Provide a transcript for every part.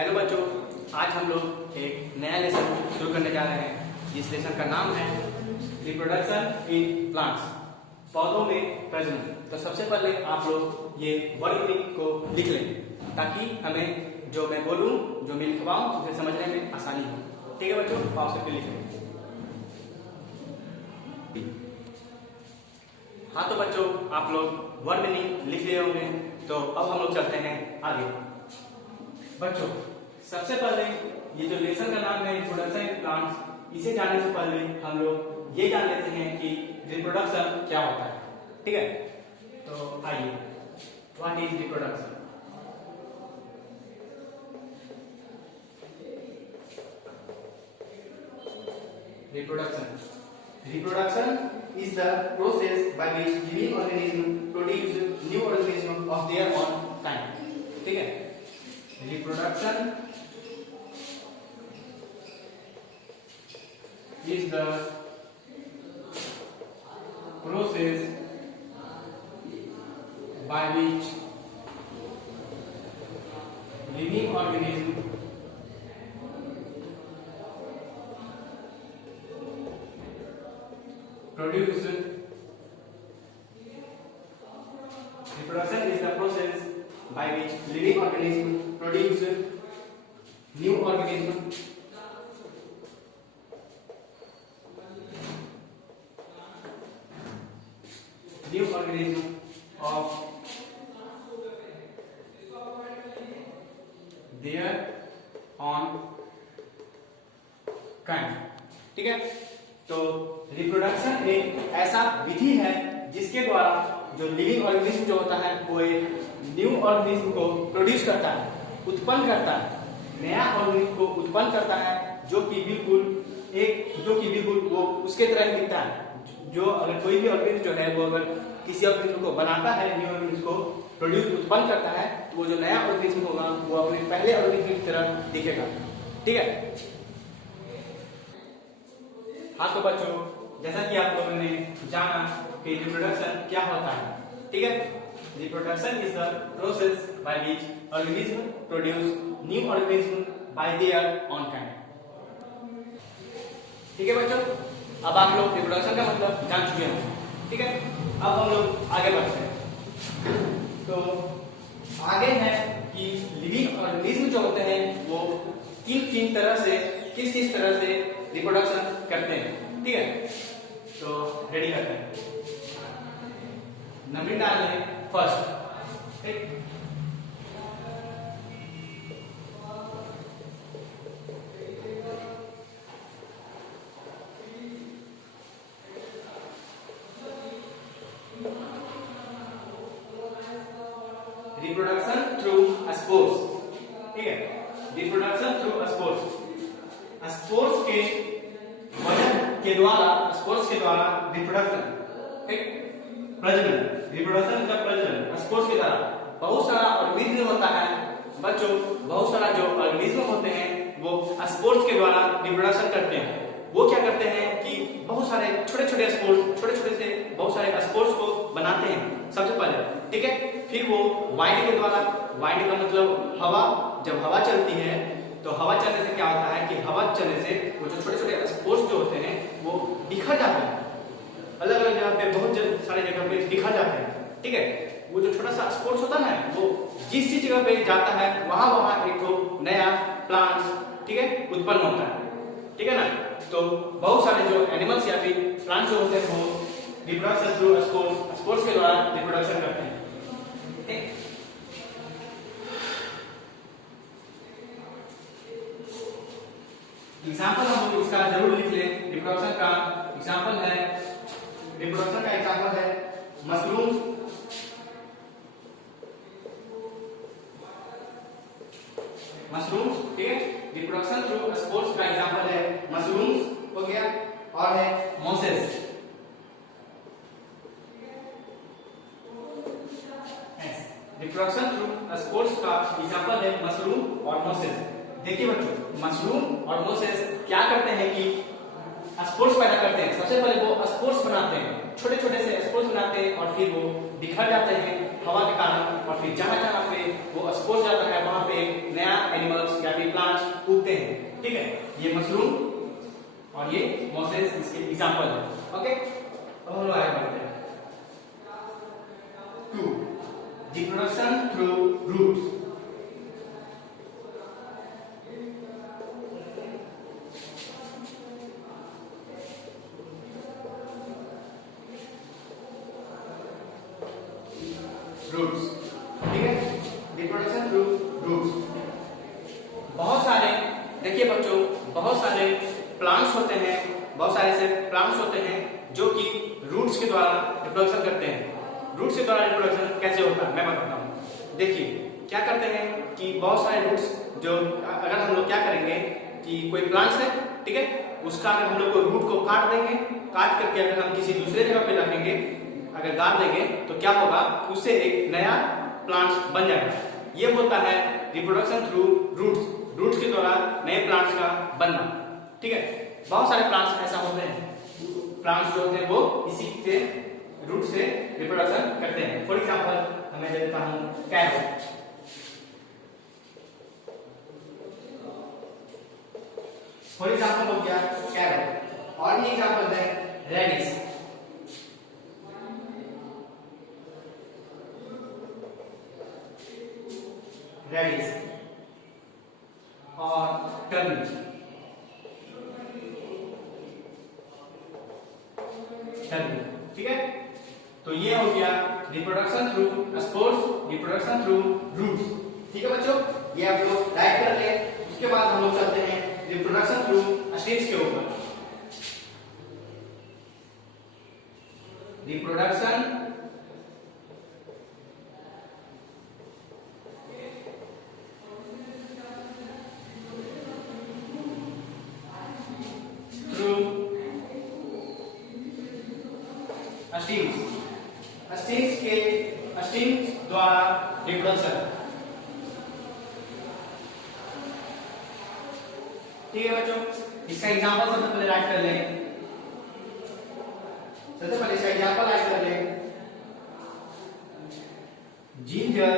Hello बच्चों, आज हम लोग एक नया लेसन शुरू करने जा रहे हैं जिस लेसन का नाम है रिप्रोडक्शन इन प्लांट्स, पौधों में प्रजनन। तो सबसे पहले आप लोग ये वर्ड मीनिंग को लिख लें ताकि हमें जो मैं बोलूं, जो मैं लिखवाऊं, उसे समझने में आसानी हो। ठीक है बच्चों, पास करके लिख लें। हाँ तो बच्चों, आप लोग वर्ड मीनिंग लिख लिए होंगे, तो अब हम लोग चलते हैं आगे। बच्चों सबसे पहले ये जो लेसन का नाम है रिप्रोडक्शन इन प्लांट्स, इसे जानने से पहले हम लोग ये जान लेते हैं कि रिप्रोडक्शन क्या होता है। ठीक है, तो आइए, what is reproduction. Reproduction is the process by which living organism produce new organism of their own kind. ठीक है, reproduction is the process by which living organism produce. Reproduction is the process by which living organism produce new organism of their own kind. ठीक है, तो reproduction एक ऐसा विधि है जिसके द्वारा जो लिविंग ऑर्गेनिज्म जो होता है वो एक न्यू ऑर्गेनिज्म को प्रोड्यूस करता है, उत्पन्न करता है, नया ऑर्गेनिज्म को उत्पन्न करता है जो कि बिल्कुल वो उसके तरह दिखता है। जो अगर कोई भी ऑर्गेनिज्म जो है वो अगर किसी ऑर्गेनिज्म को बनाता है, न्यू ऑर्गेनिज्म को प्रोड्यूस उत्पन्न करता है, तो वो जो नया ऑर्गेनिज्म होगा वो अपने पहले ऑर्गेनिज्म की तरह दिखेगा। ठीक है, हाँ तो बच्चों, जैसा कि आप लोगों ने जाना कि रिप्रोडक्शन क्या होता है। ठीक है, reproduction is the process by which organism produce new organism by their own kind. ठीक है बच्चों, अब आप लोग रिप्रोडक्शन का मतलब जान चुके हैं। ठीक है, अब हम लोग आगे बढ़ते हैं। तो आगे है कि लिविंग ऑर्गेनिज्म जो होते हैं वो किन तरह से, किस तरह से रिप्रोडक्शन करते हैं। ठीक है, तो रेडी करते हैं, नंबर डाल लें फर्स्ट। ठीक, रिप्रोडक्शन थ्रू स्पोर्स। ठीक है, रिप्रोडक्शन थ्रू स्पोर्स, स्पोर्स के वजन के द्वारा, स्पोर्स के द्वारा रिप्रोडक्शन, ठीक, प्रजनन, रिप्रोडक्शन मतलब प्रजनन, स्पोर्स के द्वारा बहुत सारा ऑर्गेनिज्म होता है बच्चों, बहुत सारा जो ऑर्गेनिज्म होते हैं वो स्पोर्स के द्वारा रिप्रोडक्शन करते हैं। वो क्या करते हैं कि बहुत सारे छोटे छोटे से बहुत सारे स्पोर्स को बनाते हैं सबसे पहले। ठीक है, फिर वो वाइंड के द्वारा, वाइंड का मतलब हवा, जब हवा चलती है तो हवा चलने से क्या होता है कि हवा चलने से वो जो छोटे छोटे स्पोर्स जो होते हैं वो बिखर जाते हैं, अलग अलग जगह पे, बहुत सारे जगह पे बिखर जाते हैं। ठीक है, वो जो छोटा सा स्पोर्स होता है ना, वो जिस जगह पे जाता है वहां एक तो नया प्लांट्स, ठीक है, उत्पन्न होता है। ठीक है ना, तो बहुत सारे जो एनिमल्स या फिर प्लांट्स जो होते हैं वो रिप्रोडक्शन थ्रू स्पोर्स के द्वारा रिप्रोडक्शन करते हैं। ठीक, एग्जाम्पल हम लोग इसका जरूर लिख लें। रिप्रोडक्शन का एग्जाम्पल है मशरूम, ठीक है, रिप्रोडक्शन थ्रू स्पोर्स का एग्जाम्पल है मशरूम्स हो गया, और है मोसेस। रिप्रोडक्शन थ्रू स्पोर्स का एग्जाम्पल है मशरूम और मोसेस। देखिए बच्चों, मशरूम और मोसेस क्या करते हैं कि स्पोर्स पैदा करते हैं। सबसे पहले वो स्पोर्स बनाते हैं, छोटे छोटे से स्पोर्स बनाते हैं और फिर वो बिखर जाते हैं हवा के कारण, और फिर जहां जहां पे वो स्पोर्स जाता है वहां पे नया एनिमल्स या और ये मोसेस इसके एग्जांपल है। ओके, अब हम लोग आगे बढ़ते हैं। 2 रिप्रोडक्शन थ्रू रूट्स। रूट्स, ठीक है, रिप्रोडक्शन थ्रू रूट्स। बहुत सारे, देखिए बच्चों, बहुत सारे प्लांट्स होते हैं, बहुत सारे ऐसे प्लांट्स होते हैं जो कि रूट्स के द्वारा रिप्रोडक्शन करते हैं। रूट्स के द्वारा रिप्रोडक्शन कैसे होता है मैं बताता हूँ। देखिए क्या करते हैं कि बहुत सारे रूट्स जो, अगर हम लोग क्या करेंगे कि कोई प्लांट्स है, ठीक है, उसका अगर हम लोग को रूट को काट देंगे, काट करके अगर हम किसी दूसरे जगह पे रखेंगे, अगर गाड़ देंगे तो क्या होगा, उससे एक नया प्लांट्स बन जाएगा। ये होता है रिप्रोडक्शन थ्रू रूट्स, रूट्स के द्वारा नए प्लांट्स का बनना, ठीक है। बहुत सारे प्लांट्स ऐसा होते हैं, प्लांट्स जो होते हैं वो इसी से रूट से रिप्रोडक्शन करते हैं। फॉर एग्जांपल मैं दे देता हूं कैरोट, फॉर एग्जांपल हो गया कैरोट, और ये एग्जांपल है रेडिश, रेडिश और टर्निप, ठीक है। तो ये हो गया reproduction through spores, reproduction through roots, ठीक है बच्चों, ये आप लोग राइट कर ले। उसके बाद हम लोग चलते हैं रिप्रोडक्शन थ्रू स्टेज के ऊपर। रिप्रोडक्शन स्टेज के स्टेज द्वारा रिप्रोडक्शन, ठीक है बच्चों। इसका एग्जांपल सबसे पहले राइट कर लें, सबसे पहले इसका एग्जांपल राइट कर लें। जिंजर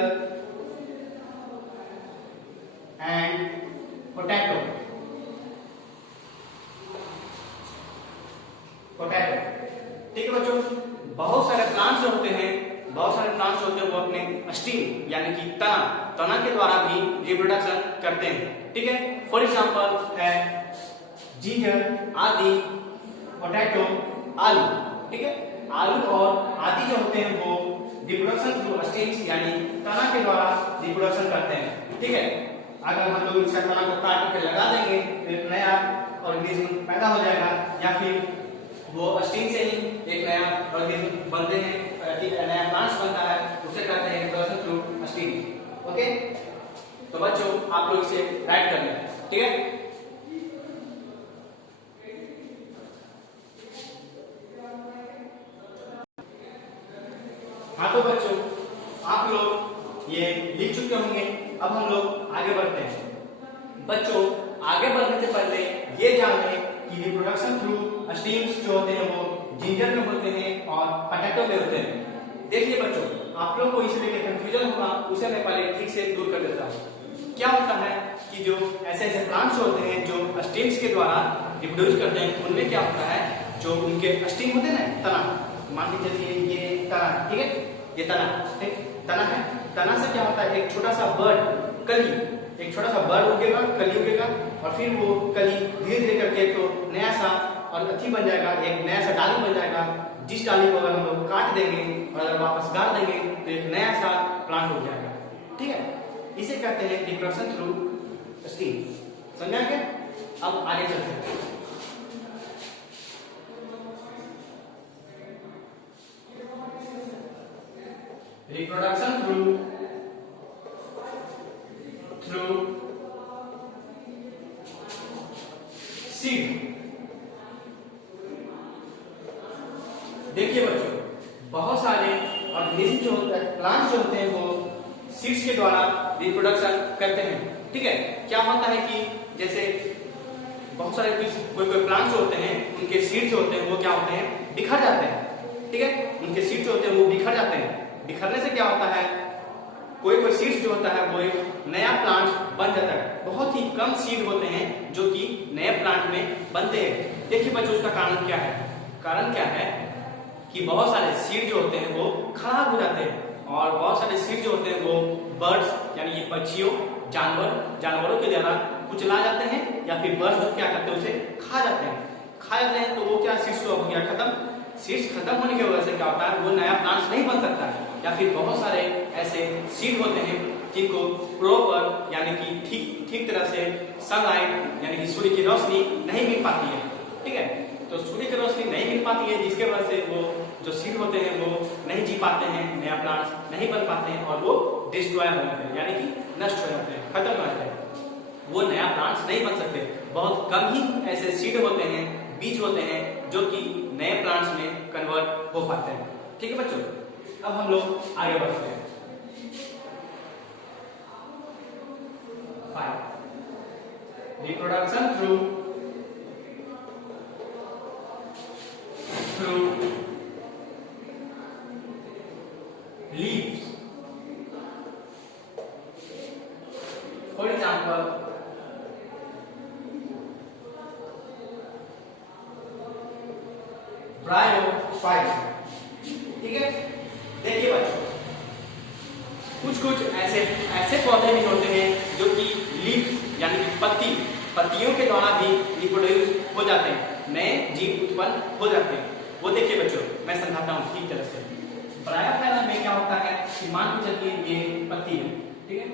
एंड पोटैटो, पोटैटो, ठीक है बच्चों। बहुत सारे प्लांट्स जो होते हैं, बहुत सारे प्लांट्स होते हैं वो अपने स्टीम यानी कि तना के द्वारा भी रिप्रोडक्शन करते हैं, ठीक है। फॉर एग्जांपल है जिंजर, आदि, पोटैटो, आलू, ठीक है। आलू और आदि जो होते हैं वो रिप्रोडक्शन थ्रू स्टेम्स यानी तना के द्वारा रिप्रोडक्शन करते हैं, ठीक है। अगर हम लोग इसका तना को काट के लगा देंगे तो एक नया ऑर्गेनिज्म पैदा हो जाएगा, या फिर वो स्टीम से ही एक नया ऑर्गेनिज्म बनते हैं, नया प्लांट्स बनता है, उसे कहते हैं रिप्रोडक्शन थ्रू स्टीम। ओके, तो बच्चों आप लोग इसे राइट कर लें, ठीक है। हाँ तो बच्चों आप लोग ये लिख चुके होंगे। अब हम लोग आगे बढ़ते हैं। बच्चों आगे बढ़ने से पहले ये जान लें कि रिप्रोडक्शन थ्रू स्टीम्स जो होते हैं वो जिंजर में होते हैं और पोटैटो में होते हैं। देखिए बच्चों, आप लोग को इसलिए कंफ्यूजन होगा, उसे मैं पहले ठीक से दूर कर देता हूँ। क्या होता है कि जो ऐसे ऐसे प्लांट्स होते हैं जो स्टीम्स के द्वारा रिप्रोड्यूस करते हैं, उनमें क्या होता है, जो उनके स्टीम होते हैं ना, तना, मान के चलिए ये तना, ठीक है, ये तना, ठीक, तना है। तना से क्या होता है, एक छोटा सा बर्ड, कली, एक छोटा सा बर्ड उगेगा, कली उगेगा, और फिर वो कली धीरे धीरे करके तो नया सा और अथी बन जाएगा, एक नया सा डाली बन जाएगा, जिस डाली को अगर हम लोग काट देंगे और अगर वापस गाड़ देंगे तो एक नया सा प्लांट हो जाएगा, ठीक है। इसे कहते हैं रिप्रोडक्शन थ्रू स्टीम, समझा क्या? अब आगे चलते हैं। Reproduction through seed. देखिए बच्चों, बहुत सारे ऑर्गेनिज्म जो होते हैं, प्लांट्स जो होते हैं, वो सीड्स के द्वारा रिप्रोडक्शन करते हैं, ठीक है। क्या होता है कि जैसे बहुत सारे कोई प्लांट्स होते हैं, उनके सीड्स जो होते हैं वो क्या होते हैं, बिखर जाते हैं, ठीक है। उनके सीड्स जो होते हैं वो बिखर जाते हैं। बिखरने से क्या होता है, कोई सीड्स जो होता है वो एक नया प्लांट बन जाता है। बहुत ही कम सीड होते हैं जो कि नए प्लांट में बनते हैं, देखिए बच्चों उसका कारण क्या है। कारण क्या है कि बहुत सारे सीड जो होते हैं वो खराब हो जाते हैं और बहुत सारे सीड जो होते हैं वो बर्ड्स यानी कि पक्षियों जानवरों के द्वारा कुचला जाते हैं या फिर बर्ड्स जो क्या करते हैं उसे खा जाते हैं तो वो क्या सीड्स हो गया खत्म। सीड्स खत्म होने की वजह से क्या होता है वो नया प्लांट्स नहीं बन सकता है या फिर बहुत सारे ऐसे सीड होते हैं जिनको प्रॉपर यानी कि ठीक तरह से सनलाइट यानी कि सूर्य की रोशनी नहीं मिल पाती है। ठीक है, तो सूर्य की रोशनी नहीं मिल पाती है जिसके वजह से वो जो सीड होते हैं वो नहीं जी पाते हैं, नया प्लांट्स नहीं बन पाते हैं और वो डिस्ट्रॉय हो जाते हैं यानी कि नष्ट हो जाते हैं, खत्म हो जाते हैं। वो नया प्लांट्स नहीं बन सकते। बहुत कम ही ऐसे सीड होते हैं, बीज होते हैं जो कि नए प्लांट्स में कन्वर्ट हो पाते हैं। ठीक है बच्चों, अब हम लोग आगे बढ़ते हैं। Reproduction through leaves. For example, bryophyte। ठीक है, देखिए बच्चों कुछ ऐसे पौधे भी होते हैं जो कि लीफ यानी कि पत्तियों के द्वारा भी रिप्रोड्यूस हो जाते हैं, नए जीव उत्पन्न हो जाते हैं। वो देखिए बच्चों मैं समझाता हूँ ठीक तरह से। ब्रायोफाइटा में क्या होता है कि मान के चलिए ये पत्ती है, ठीक है,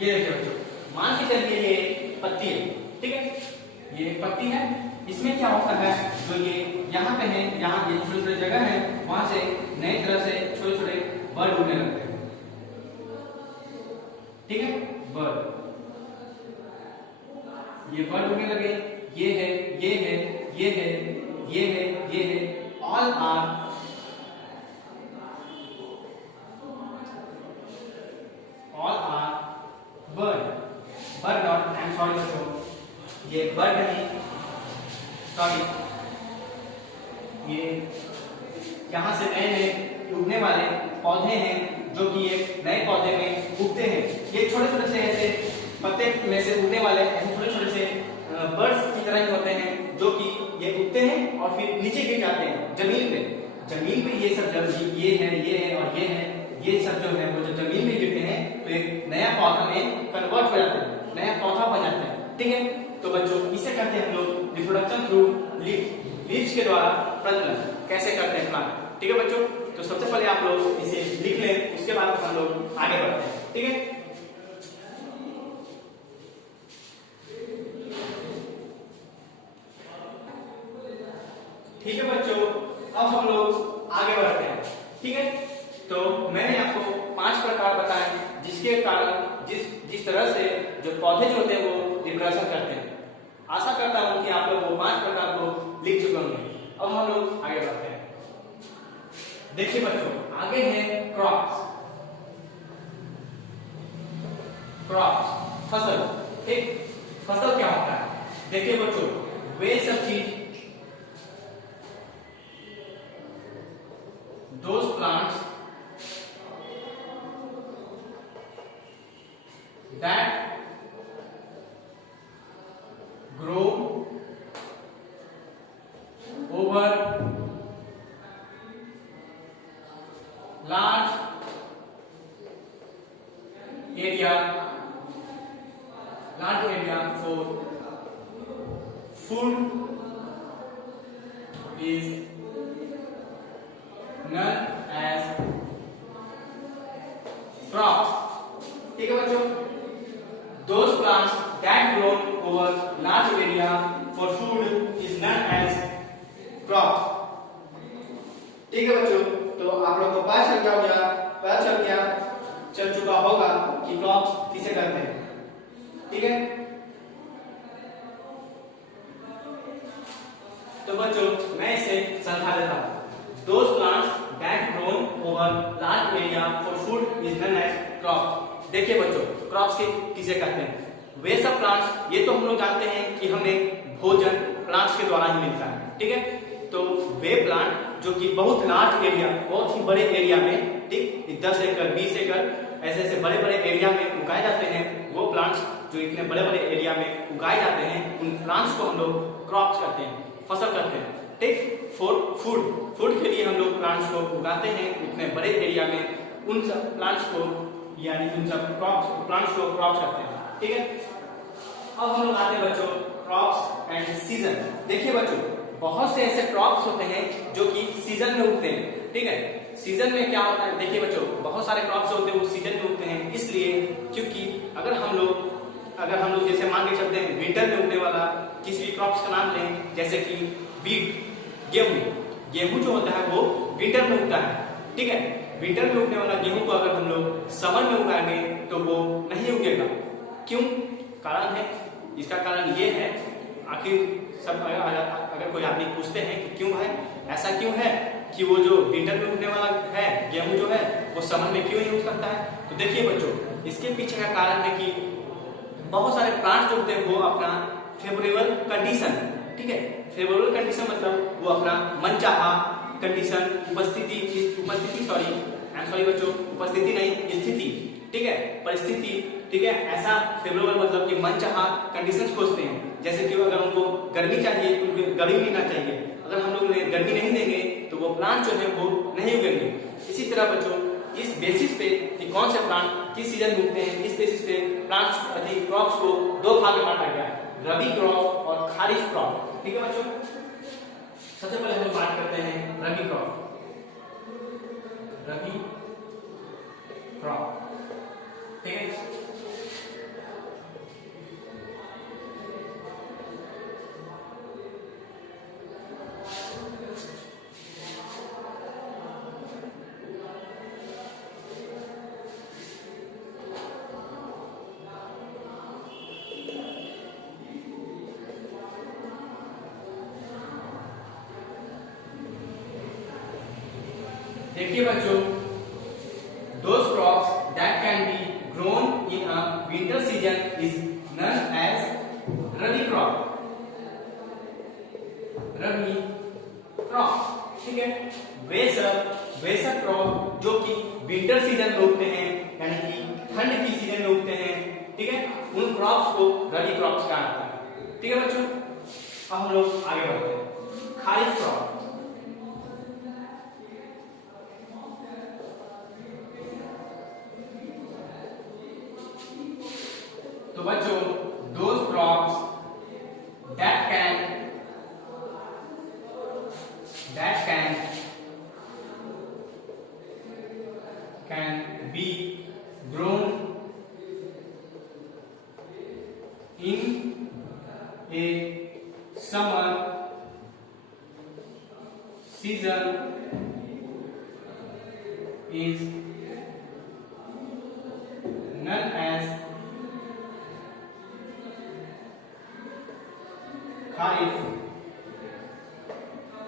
ये देखिए बच्चों मान के चलिए ये पत्ती है, ठीक है, ये पत्ती है। इसमें क्या होता है जो ये यहाँ पे है, यहाँ ये छोटे जगह है, वहां से नई तरह से छोटे बर्ड उड़ने लगते हैं। ठीक है, बर्ड, ये बर्ड उड़ने लगे, ये है, ये है, ये है, ये है, ये है, all are bird not, I am sorry बच्चों, ये बर्ड नहीं, सॉरी, ये यहाँ से नए उगने वाले पौधे हैं जो कि एक नए पौधे में उगते हैं। ये छोटे से ऐसे पत्ते में से उगने वाले ऐसे छोटे से बर्ड्स की तरह ही होते हैं जो कि ये उगते हैं और फिर नीचे गिर जाते हैं जमीन पे ये सब जब ये है और ये है, ये सब जो है वो जब जमीन में गिरते हैं तो एक नया पौधा में कन्वर्ट हो जाते हैं, नया पौधा बन जाता है। ठीक है, तो बच्चों इसे कहते हैं हम लोग रिप्रोडक्शन थ्रू लीव्स के द्वारा प्रजनन कैसे करते हैं प्लांट। ठीक है बच्चों, तो सबसे पहले आप लोग इसे लिख लें, उसके बाद हम लोग आगे बढ़ते हैं। ठीक है, ठीक है बच्चों, अब हम लोग आगे बढ़ते हैं। ठीक है, तो मैंने आपको 5 प्रकार बताए जिसके कारण जिस तरह से जो पौधे जो होते हैं वो रिप्रोडक्शन करते हैं। आशा करता हूं कि आप लोग वो 5 प्रकार को लिख चुके होंगे। अब हम लोग आगे बढ़ते हैं। देखिए बच्चों आगे है क्रॉप्स, फसल। ठीक, फसल क्या होता है? देखिए बच्चों वे सब चीज those plants that grow over large area for food is known as crops। ठीक है बच्चों, those plants that grow over large area for food is known as crops। ठीक है बच्चों, तो आप लोगों को पता चल चुका होगा कि क्रॉप्स किसे कहते हैं। ठीक है, तो बच्चों मैं इसे समझा देता हूं। Those plants that grow over large area for food is known as crops। देखिए बच्चों क्रॉप्स किसे कहते हैं? वे सब प्लांट्स, ये तो हम लोग जानते हैं कि हमें भोजन प्लांट्स के द्वारा ही मिलता है, ठीक है। तो वे प्लांट जो कि बहुत लार्ज एरिया, बहुत ही बड़े एरिया में, ठीक, 10 एकड़ 20 एकड़ ऐसे ऐसे बड़े बड़े एरिया में उगाए जाते हैं, वो प्लांट्स जो इतने बड़े बड़े एरिया में उगाए जाते हैं, उन प्लांट्स को हम लोग क्रॉप्स करते हैं, फसल करते हैं, ठीक। फूड के लिए हम लोग प्लांट्स को उगाते हैं उतने बड़े एरिया में, उन सब प्लांट्स को, यानी उन सब प्लांट्स को क्रॉप्स करते हैं, ठीक है। अब हम लोग आते हैं बच्चों क्रॉप्स एंड सीजन। देखिए बच्चों, बहुत से ऐसे क्रॉप्स होते हैं जो कि सीजन में उगते हैं, ठीक है। सीजन में क्या होता है, देखिए बच्चों, बहुत सारे क्रॉप्स होते हैं वो सीजन में उगते हैं, इसलिए क्योंकि अगर हम लोग जैसे मान के चलते हैं विंटर में उगने वाला किसी भी क्रॉप्स का नाम लें, जैसे कि वीट, गेहूं जो होता है वो विंटर में उगता है, ठीक है। विंटर में उगने वाला गेहूं को अगर हम लोग समर में उगाएंगे तो वो नहीं उगेगा। क्यों? कारण है, इसका कारण ये है, आखिर सब अगर कोई आदमी पूछते हैं कि क्यों है, ऐसा क्यों है कि वो जो विंटर में उगने वाला है गेहूं जो है वो समर में क्यों नहीं उग सकता है? तो देखिए बच्चों, इसके पीछे का कारण है कि बहुत सारे प्लांट्स जो होते हैं वो अपना फेवरेबल कंडीशन, ठीक है, फेवरेबल कंडीशन मतलब वो अपना मनचाहा कंडीशन, उपस्थिति बच्चों, उपस्थिति नहीं, स्थिति, ठीक है, परिस्थिति, ठीक है, ऐसा फेवरेबल मतलब कि मनचाहा कंडीशंस खोजते हैं। जैसे कि अगर उनको गर्मी चाहिए, उनको गर्मी लेना चाहिए, अगर हम लोग उन्हें गर्मी नहीं देंगे तो वो प्लांट जो है वो नहीं उगेंगे। इसी तरह बच्चों, इस बेसिस पे कि कौन से प्लांट किस सीजन में उगते हैं, इस बेसिस पे प्लांट्स क्रॉप्स को दो भाग में बांटा गया है, रबी क्रॉप और खारिफ क्रॉप, ठीक है बच्चों। सबसे पहले हम लोग बात करते हैं रबी क्रॉप, ठीक है। देखिए बच्चों, those crops that can be grown in a winter season is known as rabi crop, ठीक है। वे सब क्रॉप जो कि विंटर सीजन में उगते हैं, यानी कि ठंड की सीजन में उगते हैं, ठीक है, उन क्रॉप्स को रबी क्रॉप्स कहा जाता है, ठीक है बच्चों। अब हम लोग आगे बढ़ते हैं, खारिफ क्रॉप। तो बच्चों, those crops that can be grown in a summer season is known as kharif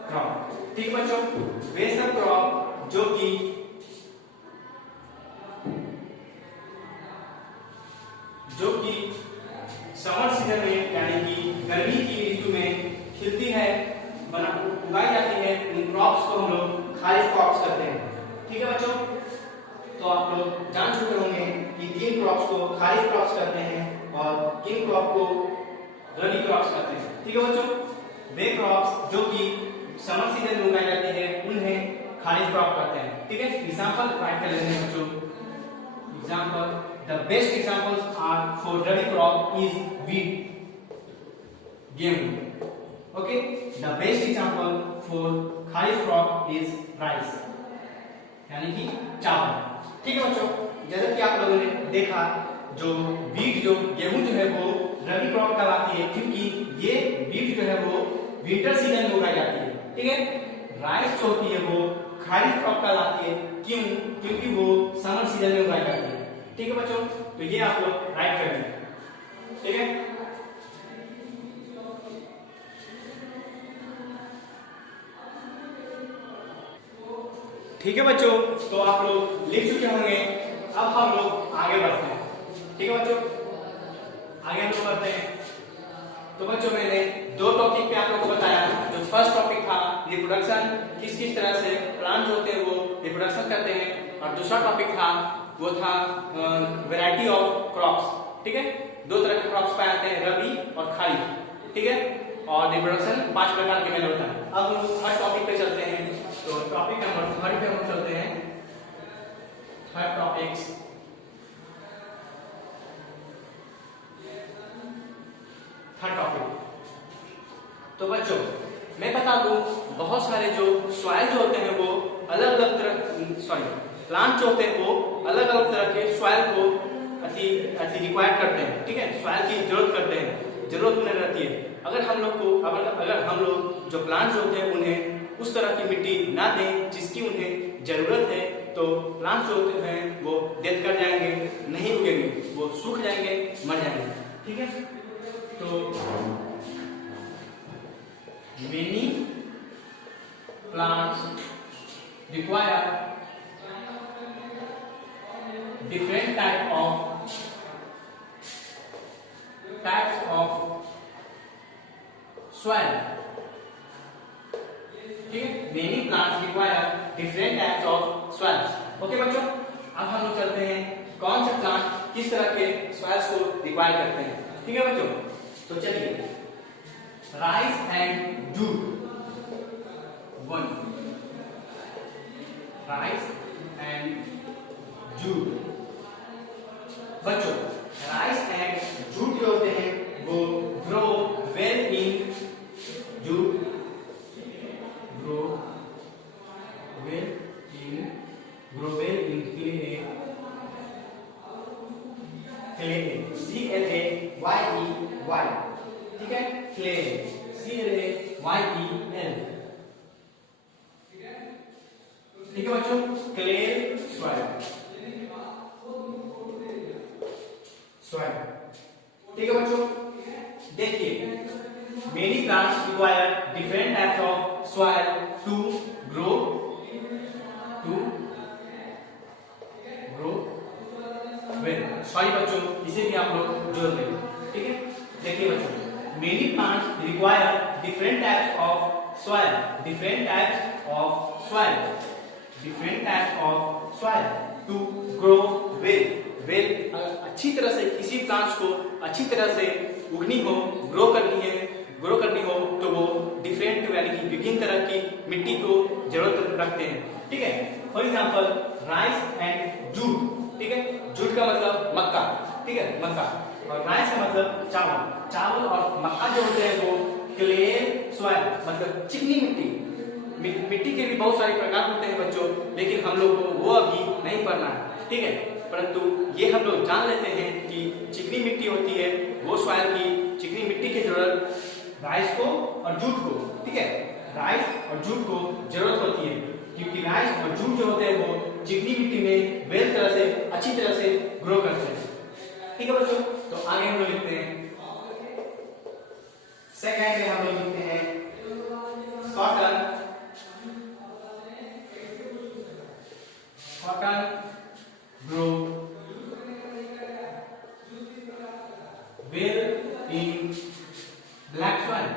crop, ठीक बच्चों। वे सब क्रॉप जो कि समर सीजन में, यानी कि गर्मी की ऋतु में खिलती है, उगाई जाती है, उन क्रॉप्स को हम लोग खारिफ क्रॉप्स कहते हैं, ठीक है बच्चों। तो आप लोग जान चुके होंगे कि किन क्रॉप्स को खारिफ क्रॉप्स कहते हैं और किन क्रॉप को रबी क्रॉप्स कहते हैं, ठीक है बच्चों। वे क्रॉप्स जो कि समर सीजन में उगाई जाती है उन्हें खारिफ क्रॉप कहते हैं, ठीक है। एग्जांपल राइट कर लेते हैं बच्चों। Example, the best examples are for rabi crop is wheat, गेहूं, okay. The best example for kharif crop is rice, यानी कि चावल, ठीक है बच्चों। जैसा कि आप लोगों ने देखा, जो वीट जो गेहूं जो है वो रबी क्रॉप कहलाती है, क्योंकि ये वीट जो है वो विंटर सीजन में उगाई जाती है, ठीक है। राइस जो होती है वो खारिफ क्रॉप कहलाती है, क्यों? क्योंकि वो समर सीजन में उगाई जाती है, ठीक है बच्चों। तो ये आप लोग राइट कर लेंगे, ठीक है। ठीक है बच्चों, तो आप लोग लिख चुके होंगे। अब हम लोग आगे बढ़ते हैं, ठीक है बच्चों। आगे बच्चों मैंने दो टॉपिक पे आप लोगों को बताया। जो फर्स्ट टॉपिक था रिप्रोडक्शन, किस किस तरह से प्लांट जो होते हैं वो रिप्रोडक्शन करते हैं, और दूसरा टॉपिक था वो था वैरायटी ऑफ क्रॉप्स। ठीक है, दो तरह के क्रॉप्स पाए जाते हैं, रबी और खरीफ। ठीक है, और रिप्रोडक्शन 5 प्रकार के में होता है। अब हम थर्ड टॉपिक पे चलते हैं। तो टॉपिक नंबर 3 पे हम चलते हैं। थर्ड टॉपिक, तो बच्चों मैं बता दूं, बहुत सारे जो सॉइल जो होते हैं वो अलग अलग तरह, प्लांट जो होते हैं वो अलग अलग तरह के सॉइल को रिक्वायर करते हैं। ठीक है, सॉइल की जरूरत करते हैं, जरूरत उन्हें रहती है। अगर हम लोग जो प्लांट जो होते हैं उन्हें उस तरह की मिट्टी ना दें जिसकी उन्हें जरूरत है, तो प्लांट जो होते हैं वो डेथ कर जाएंगे, नहीं उगेंगे, वो सूख जाएंगे, मर जाएंगे। ठीक है, तो many plants require different types of soil. ठीक है, many plants require different types of soils. Okay बच्चों, अब हम लोग चलते हैं कौन से प्लांट किस तरह के soils को रिक्वायर करते हैं। ठीक है बच्चों, तो चलिए rice and jute. 1 rice and jute. बच्चों राइस एंड जूट जो होते हैं वो grow well in jute, grow well in clay, CLAYEY। ठीक है, क्ले, CLAYEL। ठीक है बच्चों, क्ले सॉइल। ठीक है बच्चों, देखिए many plants require different types of soil to grow well. Sorry बच्चों, इसे भी आप लोग जोड़ दें। ठीक है, देखिए बच्चों, many plants require different types of soil to grow well। अच्छी तरह से किसी प्लांट्स को अच्छी तरह से उगनी हो, ग्रो करनी हो तो वो डिफरेंट यानी कि विभिन्न तरह की मिट्टी को जरूरत रखते हैं। ठीक है, for example rice and jute. ठीक है, जूट का मतलब मक्का। ठीक है, मक्का, और राइस का मतलब चावल और मक्का जो होते हैं वो क्ले सॉइल मतलब चिकनी मिट्टी के भी बहुत सारे प्रकार होते हैं बच्चों, लेकिन हम लोग को वो अभी नहीं पढ़ना है। ठीक है, परंतु ये हम लोग जान लेते हैं कि चिकनी मिट्टी होती है वो सॉइल की चिकनी मिट्टी की जरूरत राइस को और जूट को। ठीक है, राइस और जूट को जरूरत होती है क्योंकि राइस और जूट जो होते हैं वो चिकनी मिट्टी में वेल तरह से अच्छी तरह से ग्रो करते हैं। ठीक है बच्चों, तो आगे हम लोग लिखते हैं सेकंड में हम लोग लिखते हैं cotton grow well in black soil.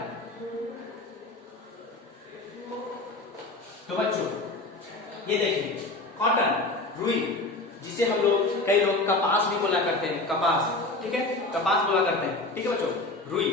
तो बच्चों ये देखिए कॉटन, रुई, जिसे हम लोग कई लोग कपास भी बोला करते हैं, कपास। ठीक है, कपास बोला करते हैं। ठीक है बच्चों, रुई,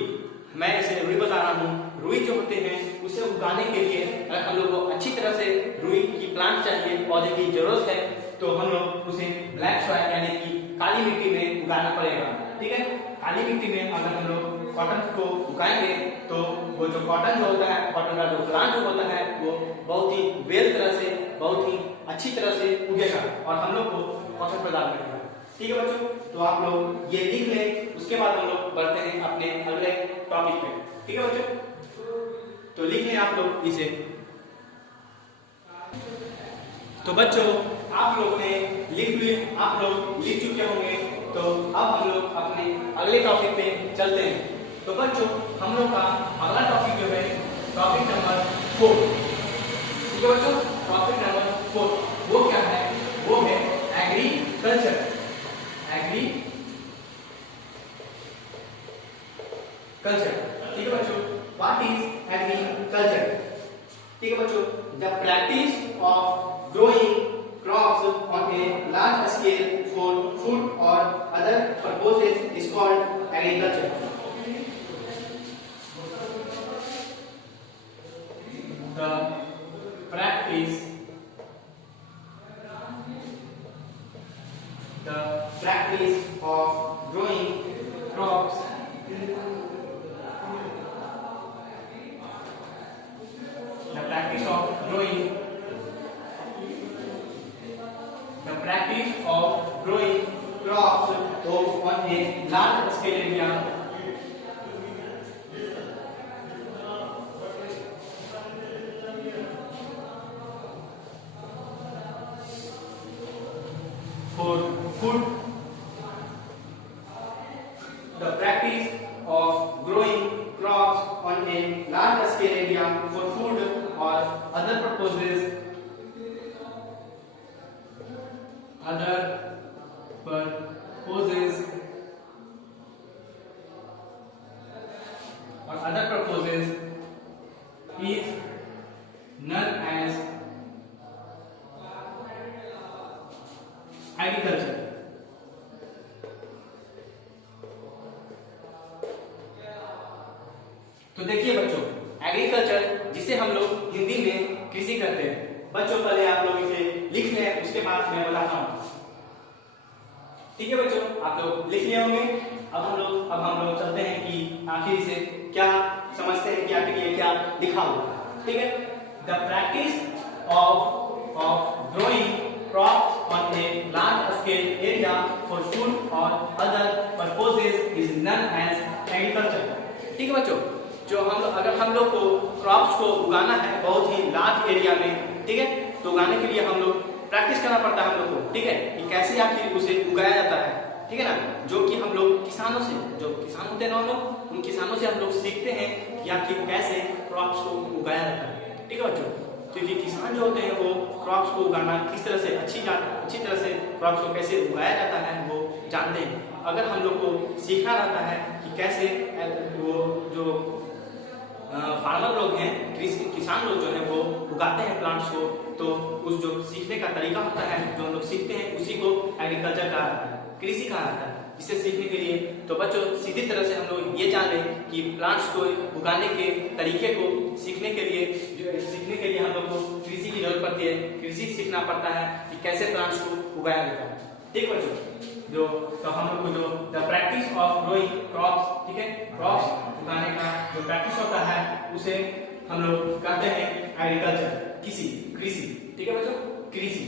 मैं इसे रुई बता रहा हूँ। रुई जो होते हैं उसे उगाने के लिए अगर हम लोग को अच्छी तरह से रुई की प्लांट चाहिए, पौधे की जरूरत है, तो हम लोग उसे ब्लैक सॉइल यानी कि काली मिट्टी में उगाना पड़ेगा। ठीक है, काली मिट्टी में अगर हम लोग कॉटन को उगाएंगे तो वो जो कॉटन जो होता है, कॉटन का जो प्लांट जो होता है वो बहुत ही वेल तरह से, बहुत ही अच्छी तरह से उगेगा और हम लोग को कॉटन प्रदान करेगा। ठीक है बच्चों, तो आप लोग ये लिख लें, उसके बाद हम लोग बढ़ते हैं अपने अगले टॉपिक पे। ठीक है बच्चों, तो लिख लें आप लोग इसे। तो बच्चों आप लोग ने आप लोग लिख चुके होंगे, तो अब हम लोग अपने अगले टॉपिक पे चलते हैं। तो बच्चों हम लोग का अगला टॉपिक जो है टॉपिक नंबर 4। ठीक है बच्चों, टॉपिक नंबर 4 वो क्या है? वो है एग्रीकल्चर। ठीक ठीक है बच्चों, व्हाट इज एग्रीकल्चर? ठीक है बच्चों, the practice of growing crops on a large scale for food और other purposes is called agriculture. The practice of growing crops on a large scale area for food. The practice of growing crops on a large scale area for food or other purposes is known as agriculture. तो देखिए बच्चों, agriculture जिसे हम लोग हिंदी में कृषि करते हैं। बच्चों पहले आप लोग इसे लिख लें, उसके बाद मैं बताता हूँ। ठीक है बच्चों, आप लोग लिख लिए होंगे। अब हम लोग चलते हैं कि आखिर इसे क्या समझते हैं कि आखिर ये क्या लिखा हुआ है। ठीक है, the practice of growing crops on a large scale area for food और other purposes is known as agriculture. ठीक है बच्चों, जो अगर हम लोग को क्रॉप्स को उगाना है बहुत ही लार्ज एरिया में, ठीक है, तो उगाने के लिए हम लोग प्रैक्टिस करना पड़ता है हम लोग को। ठीक है, कि कैसे आखिर उसे उगाया जाता है। ठीक है ना, जो कि हम लोग किसानों से, जो किसान होते हैं ना हम लोग, उन किसानों से हम लोग सीखते हैं कि आखिर कैसे क्रॉप्स को उगाया जाता है। ठीक है बच्चों, क्योंकि किसान जो होते हैं वो क्रॉप्स को उगाना किस तरह से अच्छी तरह से क्रॉप्स को कैसे उगाया जाता है वो जानते हैं। अगर हम लोग को सीखना रहता है कि कैसे वो जो फार्मर लोग हैं, किसान लोग जो है वो उगाते हैं प्लांट्स को, तो उस जो सीखने का तरीका होता है जो हम लोग सीखते हैं उसी को एग्रीकल्चर कहा जाता है, कृषि कहा जाता है। इसे सीखने के लिए तो बच्चों सीधी तरह से हम लोग ये जान लें कि प्लांट्स को उगाने के तरीके को सीखने के लिए हम लोग को कृषि की जरूरत पड़ती है। कृषि सीखना पड़ता है कि कैसे प्लांट्स को उगाया जाता है। ठीक बच्चों, तो हम लोग को जो the practice of growing crops, ठीक है, क्रॉप्स उगाने का जो प्रैक्टिस होता है उसे हम लोग कहते हैं एग्रीकल्चर, कृषि। ठीक है बच्चों, कृषि।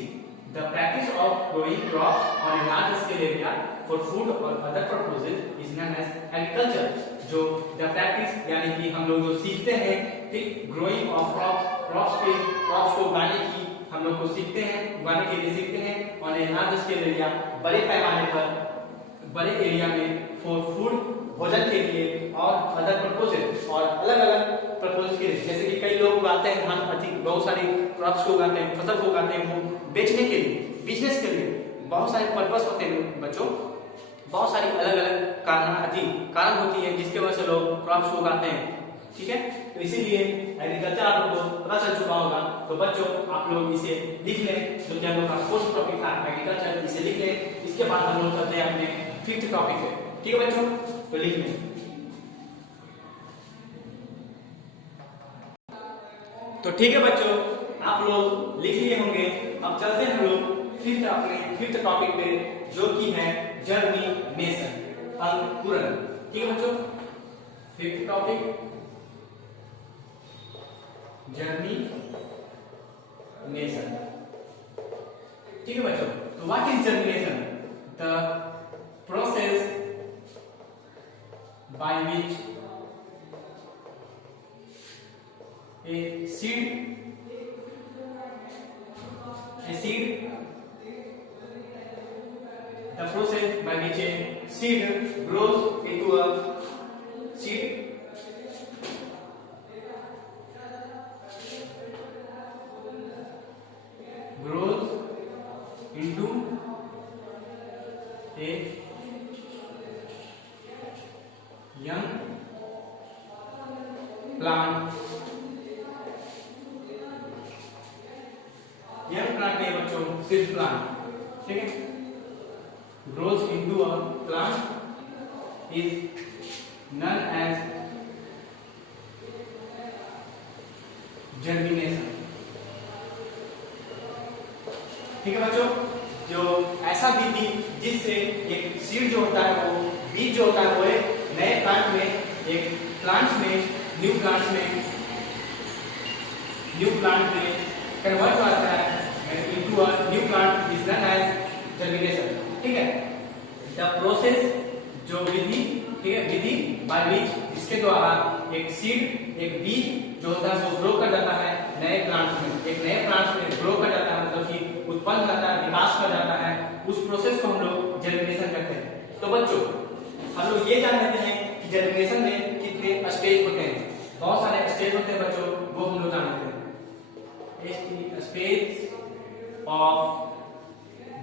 The practice of growing crops on a large scale area for food और other purposes is known as agriculture. जो द प्रैक्टिस यानी कि हम लोग जो सीखते हैं, ठीक, ग्रोइंग ऑफ क्रॉप्स को उगाने की हम लोग को सीखते हैं, उगाने के लिए सीखते हैं on a large scale area, बड़े पैमाने पर, बड़े एरिया में, फॉर फूड, भोजन के लिए, और अदर पर्पसेस, और अलग अलग पर्पसेस के लिए। जैसे कि कई लोग उगाते हैं धान, अधिक बहुत सारी क्रॉप्स को उगाते हैं, फसल को उगाते हैं, वो बेचने के लिए, बिजनेस के लिए, बहुत सारे पर्पस होते हैं बच्चों, बहुत सारी अलग अलग कारण होती है जिसके वजह से लोग क्रॉप्स को उगाते हैं। ठीक है, तो इसीलिए एग्रीकल्चर आप लोगों को पता चल चुका होगा। तो बच्चों आप लोग इसे लिख लें, जो कि हम लोग का फोर्थ टॉपिक था एग्रीकल्चर, इसे लिख लें। इसके बाद हम लोग चलते हैं अपने फिफ्थ टॉपिक पे। ठीक है बच्चों, तो लिख लें। तो ठीक है बच्चों, आप लोग लिख लिए होंगे। अब चलते हैं हम लोग फिफ्थ टॉपिक पे, जो कि है जर्मिनेशन, अंकुरण। ठीक है बच्चों, फिफ्थ टॉपिक जर्मिनेशन। ठीक है बच्चों, तो what is germination? The process by which a seed the process by which a seed grows into a seed grows into a young plant, young plant नहीं बच्चों, सिर्फ प्लांट, ठीक है। Grows into a plant is known as germination, ठीक है बच्चों। जो ऐसा विधि जिससे एक सीड जो होता है वो बीज जो होता है वो एक नए प्लांट में, एक प्लांट्स में, न्यू प्लांट में कन्वर्ट हो जाता है into a new plant is known as germination, ठीक है। द प्रोसेस जो विधि, ठीक है, विधि बाय विच जिसके द्वारा एक सीड, एक बीज जो होता है वो ग्रो कर जाता है नए प्लांट्स में, एक नए प्लांट्स में ग्रो कर जाता है, मतलब कि उत्पन्न करता है, विकास कर जाता है, उस प्रोसेस को हम लोग जर्मिनेशन कहते हैं। तो बच्चों हम लोग ये जान लेते हैं कि जर्मिनेशन में कितने स्टेज होते हैं। बहुत सारे स्टेज होते हैं बच्चों, वो हम लोग जान लेते हैं। स्टेज ऑफ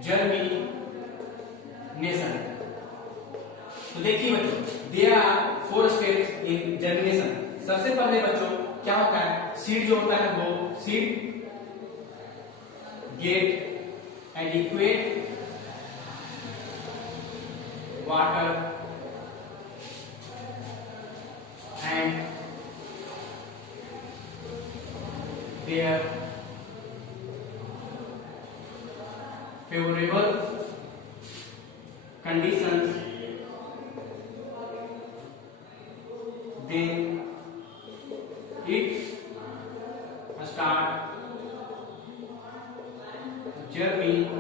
जर्मिनेशन, तो देखिए बच्चों, there are 4 steps in germination. सबसे पहले बच्चों क्या होता है, सीड जो होता है वो seed get adequate water and their favorable conditions, then it start germinating।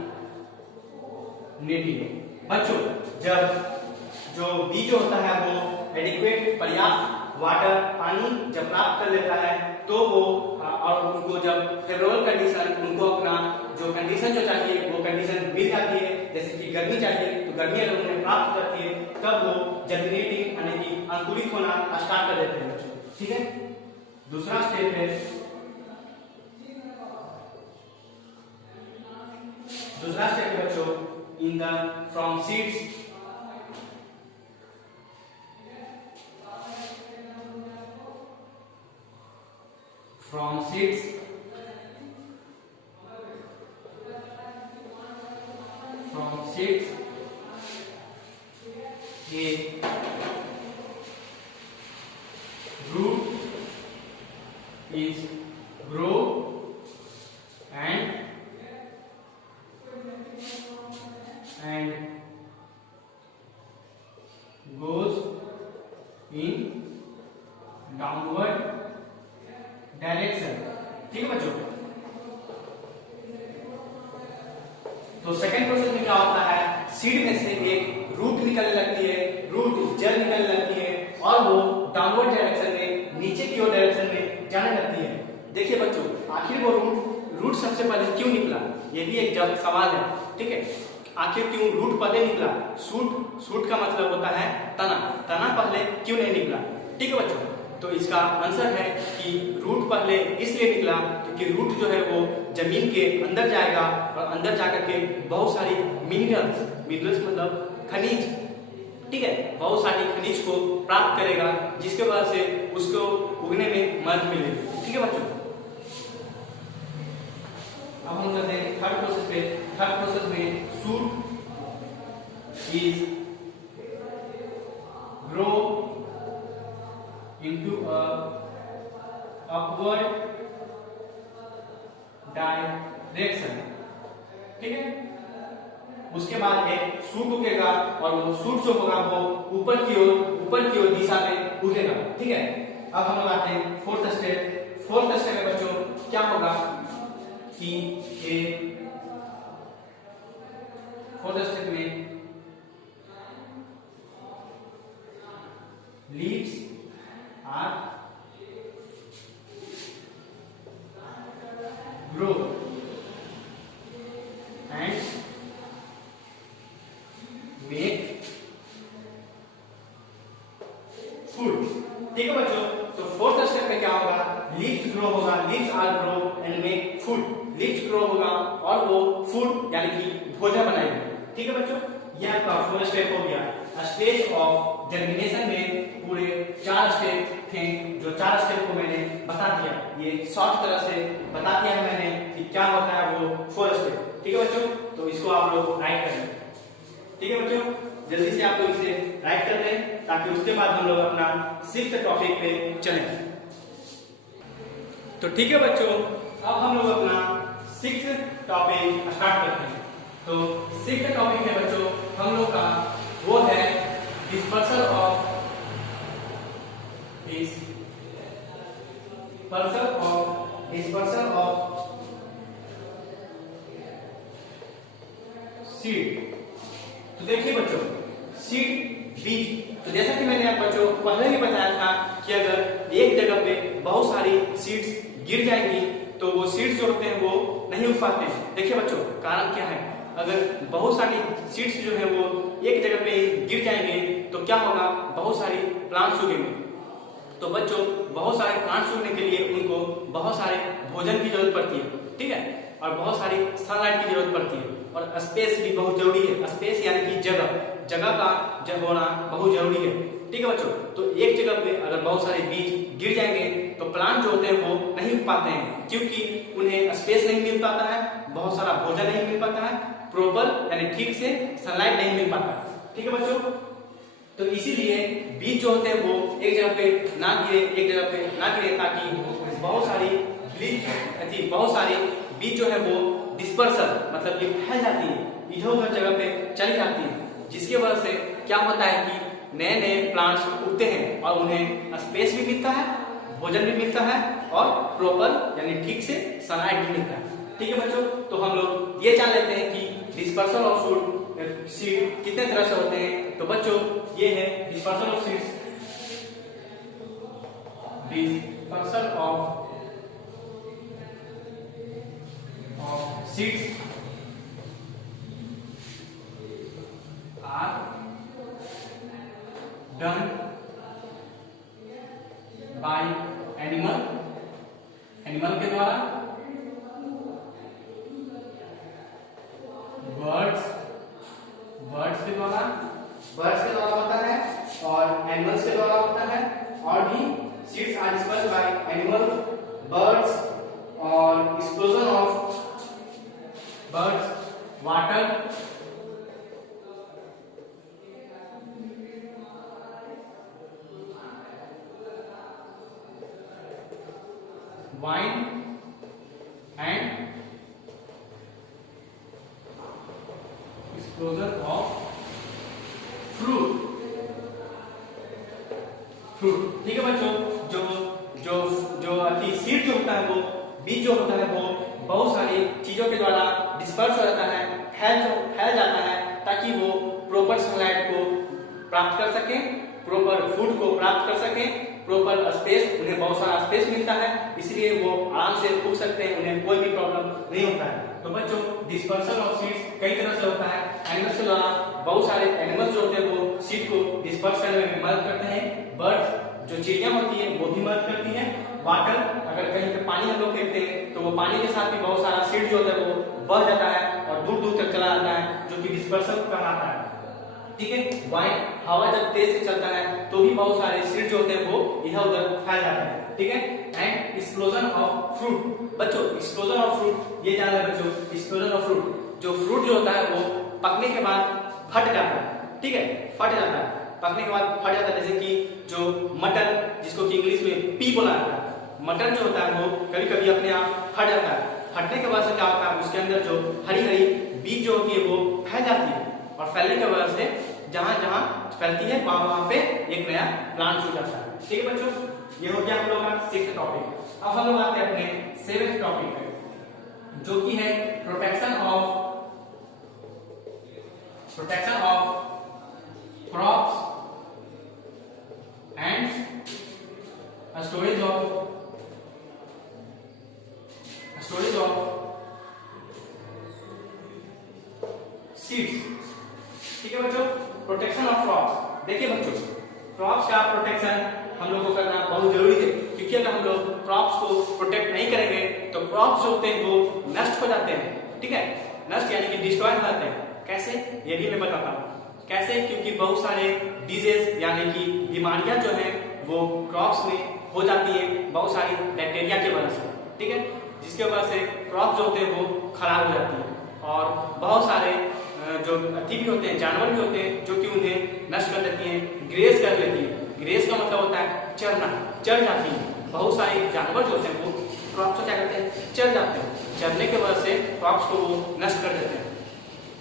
बच्चों जब जो बीज होता है वो एडिक्वेट, पर्याप्त वाटर, पानी जब प्राप्त कर लेता है तो वो और उनको जब फेवरेबल कंडीशन, उनको अपना जो कंडीशन जो चाहिए वो कंडीशन मिल जाती है, जैसे कि गर्मी चाहिए तो गर्मी अगर उन्हें प्राप्त करती है तब वो जर्मिनेटिंग यानी कि अंकुरित होना स्टार्ट कर देते हैं बच्चों, ठीक है। दूसरा स्टेप है, बच्चों in the from seeds a root is grow and goes in downward direction, ठीक है बच्चों। तो सेकंड प्रोसेस में क्या होता है, सीड में से एक रूट निकलने लगती है, रूट जड़ निकलने लगती है और वो डाउनवर्ड डायरेक्शन में, नीचे की ओर डायरेक्शन में जाने लगती है। देखिए बच्चों, आखिर वो रूट सबसे पहले क्यों निकला, ये भी एक जब सवाल है, ठीक है। आखिर क्यों रूट पहले निकला, सूट का मतलब होता है तना पहले क्यों नहीं निकला, ठीक है बच्चों। तो इसका आंसर है कि रूट पहले इसलिए निकला क्योंकि रूट जो है वो जमीन के अंदर जाएगा और अंदर जाकर के बहुत सारी मिनरल्स मतलब खनिज, ठीक है, बहुत सारी खनिज को प्राप्त करेगा जिसके वजह से उसको उगने में मदद मिलेगी, ठीक है बच्चों। अब हम चलते हैं थर्ड प्रोसेस पे। थर्ड प्रोसेस में suit is grow into a upward direction, ठीक है। उसके बाद एक सूट उगेगा और वो सूट जो होगा वो ऊपर की ओर दिशा में उगेगा, ठीक है। अब हम लोग आते हैं फोर्थ स्टेप में बच्चों क्या होगा कि फोर्थ स्टेप में leaves are grow and make food, ठीक है बच्चों। तो फोर्थ स्टेप में क्या होगा, लीव्स ग्रो होगा, leaves are grow and make food, leaves grow होगा और वो फूड यानी कि भोजन बनाएगा, ठीक है बच्चों। यह आपका फोर्थ स्टेप हो गया। स्टेज ऑफ जर्मिनेशन में पूरे 4 स्टेप थे, जो 4 स्टेप को शॉर्ट तरह से बता दिया है मैंने कि क्या होता है वो फोर स्टेप। ठीक है बच्चों, तो इसको आप लोग राइट कर लें। ठीक है बच्चों, जल्दी से आप लोग इसे राइट कर लें ताकि उसके बाद हम लोग अपना 6th टॉपिक पे चलें। तो ठीक है बच्चों, अब हम लोग अपना 6th टॉपिक स्टार्ट करते हैं। तो 6th टॉपिक है बच्चों हम लोग का, वो है डिस्पर्सल ऑफ सीड। तो देखिए बच्चों, सीड बीज, तो जैसा कि मैंने आप बच्चों पहले ही बताया था कि अगर एक जगह पे बहुत सारी सीड्स गिर जाएंगी तो वो सीड्स जो होते हैं वो नहीं उग पाते हैं। देखिए बच्चों, कारण क्या है, अगर बहुत सारी सीड्स जो है वो एक जगह पे गिर जाएंगे तो क्या होगा, बहुत सारी प्लांट्स उगेंगे। तो बच्चों, बहुत सारे प्लांट्स उगने के लिए उनको बहुत सारे भोजन की जरूरत पड़ती है। ठीक है, और बहुत सारी सनलाइट की जरूरत पड़ती है, और स्पेस भी बहुत जरूरी है। स्पेस यानी कि जगह का होना बहुत जरूरी है। ठीक है बच्चों, तो एक जगह पे अगर बहुत सारे बीज गिर जाएंगे तो प्लांट जो होते हैं वो नहीं उग पाते हैं, क्योंकि उन्हें स्पेस नहीं मिल पाता है, बहुत सारा भोजन नहीं मिल पाता है, प्रॉपर यानी ठीक से सनलाइट नहीं मिल पाता। ठीक है बच्चों, तो इसीलिए बीज जो होते हैं वो एक जगह पे ना गिरे, एक जगह पे ना गिरे, ताकि बहुत सारी बीज जो है वो डिस्पर्सल मतलब ये फैल जाती है, इधर उधर जगह पे चली जाती है, जिसकी वजह से क्या होता है कि नए नए प्लांट्स उगते हैं और उन्हें स्पेस भी मिलता है, भोजन भी मिलता है, और प्रॉपर यानी ठीक से सनलाइट भी मिलता है। ठीक है बच्चों, तो हम लोग ये जान लेते हैं कि डिस्पर्सल ऑफ सीड कितने तरह से होते हैं। तो बच्चों, ये है dispersal of seeds, dispersal of seeds are done by animal के द्वारा, बर्ड्स के द्वारा होता है, और एनिमल्स के द्वारा होता है, और भी seeds are dispersed by animals, birds, और explosion of birds, water, wind and explosion of fruit. ठीक है बच्चों, जो सीड जो होता है वो बीज जो होता है वो बहुत सारी चीजों के द्वारा डिस्पर्स हो जाता है, फैल जाता है, ताकि वो प्रॉपर सनलाइट को प्राप्त कर सके, प्रॉपर फूड को प्राप्त कर सके, प्रॉपर स्पेस, उन्हें बहुत सारा स्पेस मिलता है, इसलिए वो आराम से उग सकते हैं, उन्हें कोई भी प्रॉब्लम नहीं होता है। तो बच्चों, डिस्पर्सल ऑफ सीड्स कई तरह से होता है। एनिमल्स के द्वारा बहुत सारे एनिमल्स जो होते हैं वो सीड को डिस्पर्स करने में मदद करते हैं। बर्ड्स जो चिड़िया होती है वो भी मदद करती है। वाटर, अगर कहीं पे पानी हम लोग फेंकते हैं तो वो पानी के साथ भी बहुत सारा सीड जो होता है वो बह जाता है और दूर दूर तक चला जाता है, जो कि डिस्पर्सल कहलाता है। ठीक है, वाइन, हवा जब तेज से चलता है तो भी बहुत सारे सीड जो होते हैं वो इधर उधर फैल जाते हैं। ठीक है, एंड एक्सप्लोजन ऑफ फ्रूट। बच्चों, एक्सप्लोजन ऑफ फ्रूट ये जान लें बच्चों, एक्सप्लोजन ऑफ फ्रूट, जो फ्रूट जो होता है वो पकने के बाद फट जाता है। ठीक है, फट जाता है, पकने के बाद फट जाता है। जैसे कि जो मटर, जिसको कि इंग्लिश में पी बोला जाता है, मटर जो होता है वो कभी कभी अपने आप फट जाता है। फटने के बाद से क्या होता है, उसके अंदर जो हरी हरी बीज जो होती है वो फैल जाती है, और फैलने की वजह से जहां जहां फैलती है वहां पे एक नया प्लांट हो जाता है। ठीक है बच्चों, ये हो गया हम लोग का 6th टॉपिक। अब हम लोग आते हैं अपने 7th टॉपिक पे, जो कि है protection of crops and storage of seeds. ठीक है बच्चों, प्रोटेक्शन ऑफ क्रॉप्स। देखिए बच्चों, क्रॉप्स का प्रोटेक्शन हम लोग को करना बहुत जरूरी है, क्योंकि अगर हम लोग क्रॉप्स को प्रोटेक्ट नहीं करेंगे तो क्रॉप्स जो होते हैं वो नष्ट हो जाते हैं। ठीक है, नष्ट यानी कि डिस्ट्रॉय हो जाते हैं। कैसे, ये भी मैं बताता हूँ कैसे। क्योंकि बहुत सारे डिजीज यानी कि बीमारियां जो हैं वो क्रॉप्स में हो जाती है, बहुत सारी बैक्टीरिया की वजह से। ठीक है, जिसके वजह से क्रॉप जो होते हैं वो खराब हो जाती है और बहुत सारे जो अति भी होते हैं, जानवर भी होते हैं जो कि उन्हें नष्ट कर देती हैं, ग्रेज कर लेती है। ग्रेज का मतलब होता है चरना, चढ़ जाती है। बहुत सारे जानवर जो होते हैं वो क्रॉप्स को क्या करते हैं, चढ़ जाते हैं। चढ़ने की वजह से क्रॉप्स को वो नष्ट कर देते हैं,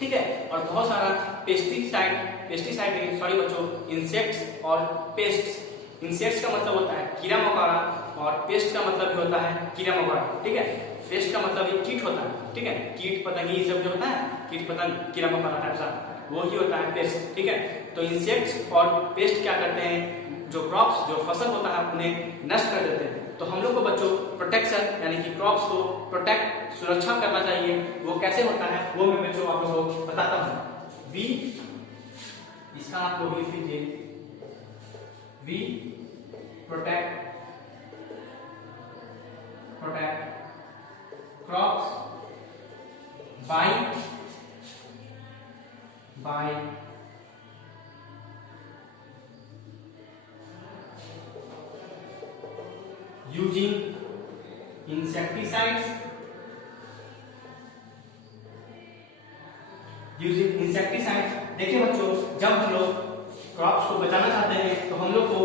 ठीक है। और बहुत सारा पेस्टिसाइड नहीं, सॉरी बच्चों, इंसेक्ट्स और पेस्ट्स। इंसेक्ट्स का मतलब होता है कीड़ा मकोड़ा और पेस्ट का मतलब भी होता है कीड़ा मकोड़ा, ठीक है। पेस्ट का मतलब एक कीट होता है, ठीक है, कीट पतंगी सब जो होता है, कीट पतंग कीड़ा मकोड़ा टाइप सा, वो ही होता है पेस्ट, ठीक है। तो इंसेक्ट्स और पेस्ट क्या करते हैं, जो क्रॉप्स, जो फसल होता है उन्हें नष्ट कर देते हैं। तो हम लोग को बच्चों प्रोटेक्शन यानी कि क्रॉप्स को प्रोटेक्ट, सुरक्षा करना चाहिए। वो कैसे होता है वो मैं बच्चों आप लोगों को बताता हूँ। वी, इसका आप लोग लिख लीजिए, we protect crops by using insecticides, देखिए बच्चों, जब हम लोग क्रॉप्स को बचाना चाहते हैं तो हम लोग को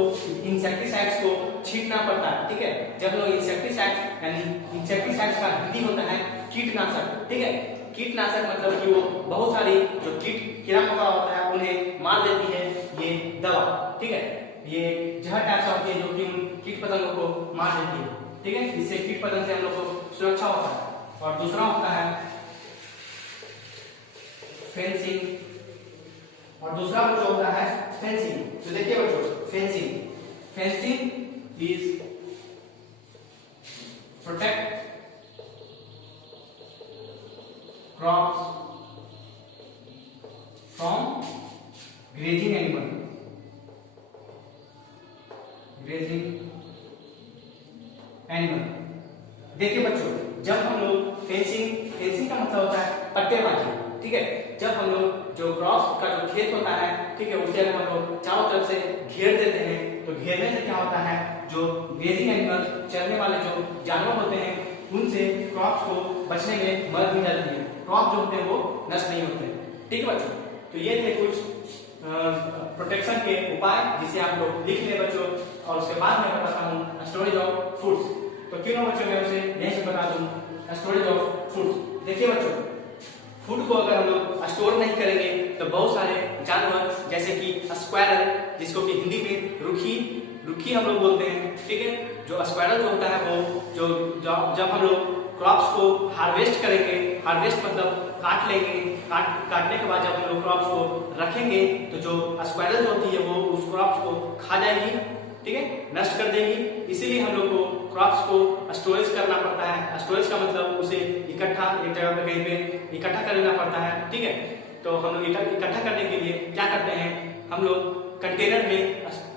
इंसेक्टिसाइड्स को छींटना पड़ता है, ठीक है। जब लोग इंसेक्टिसाइड्स यानी इंसेक्टिसाइड्स का हिंदी होता है कीटनाशक, ठीक है। कीटनाशक मतलब कि वो बहुत सारी जो कीड़ा मकोड़ा होता है उन्हें मार देती है ये दवा, ठीक है। ये जहर टाइप होती है जो कि उन कीट पतंगों को मार देती है, ठीक है। इससे कीट पतंग से हम लोग को सुरक्षा होता है। और दूसरा होता है फेंसिंग, और दूसरा बच्चों होता है फेंसिंग। तो देखिए बच्चों, fencing is protect crops from grazing animal, देखिए बच्चों, जब हम लोग फेंसिंग का मतलब होता है पट्टेबाजी, ठीक है। जब हम लोग जो क्रॉप्स का जो खेत होता है, ठीक है, उसे अगर हम लोग चारों तरफ से घेर देते हैं तो घेरने से क्या होता है, जो ग्रेजिंग एनिमल, चरने वाले जो जानवर होते हैं, उनसे क्रॉप्स को बचने में मदद मिल जाती है। क्रॉप जो होते हैं वो नष्ट नहीं होते, ठीक है बच्चों। तो ये थे कुछ प्रोटेक्शन के उपाय जिसे आप लोग लिख लें बच्चों। और उसके बाद मैं बताता हूँ स्टोरेज ऑफ फूड्स। तो क्यों ना बच्चों मैं उसे यहीं से बता दूं, स्टोरेज ऑफ फूड्स। देखिए बच्चों, फूड को अगर हम लोग स्टोर नहीं करेंगे तो बहुत सारे जानवर जैसे कि स्क्वायरल, जिसको कि हिंदी में रुखी हम लोग बोलते हैं, ठीक है। जो स्क्वायरल जो होता है वो जो जब हम लोग क्रॉप्स को हार्वेस्ट करेंगे, हार्वेस्ट मतलब काट लेंगे, काटने के बाद जब हम लोग क्रॉप्स को रखेंगे तो जो स्क्वायरल जो होती है वो उस क्रॉप्स को खा जाएगी, ठीक है, नष्ट कर देगी। इसीलिए हम लोग को क्रॉप्स को स्टोरेज करना पड़ता है। स्टोरेज का मतलब उसे इकट्ठा एक जगह पे कहीं पे इकट्ठा कर लेना पड़ता है, ठीक है। तो हम लोग इकट्ठा करने के लिए क्या करते हैं, हम लोग कंटेनर में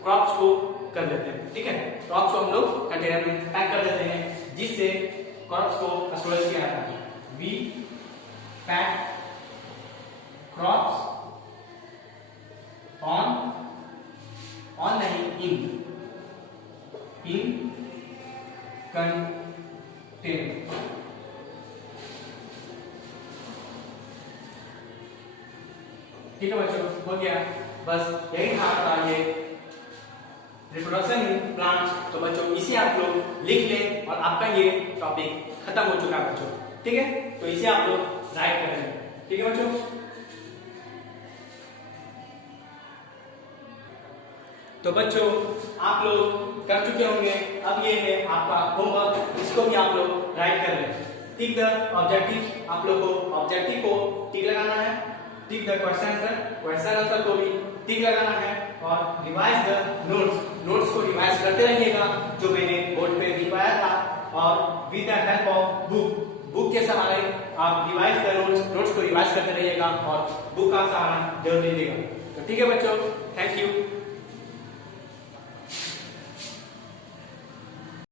क्रॉप्स को कर देते हैं, ठीक है। क्रॉप्स को हम लोग कंटेनर में पैक कर देते हैं, जिससे क्रॉप्स को स्टोरेज किया जाता है। वी पैक क्रॉप्स ऑन नहीं, इन कंटेनर, ठीक है बच्चों, हो गया। बस यही था आपका ये रिप्रोडक्शन इन प्लांट्स। तो बच्चों इसे आप लोग लिख लें और आपका ये टॉपिक खत्म हो चुका है बच्चों, ठीक है। तो इसे आप लोग राइट कर लें, ठीक है बच्चों। तो बच्चों आप लोग कर चुके होंगे, अब ये है आपका होमवर्क, इसको भी आप लोग राइट कर लें। टिक द ऑब्जेक्टिव, आप लोग को ऑब्जेक्टिव को टिक लगाना है, टिक द क्वेश्चन आंसर को भी टिक लगाना है, और रिवाइज द नोट्स को रिवाइज करते रहिएगा जो मैंने बोर्ड पे लिखवाया था। और with the help of book के सहारे आप रिवाइज द नोट्स को रिवाइज करते रहिएगा और बुक का सहारा जरूर लीजिएगा। तो ठीक है बच्चों, थैंक यू।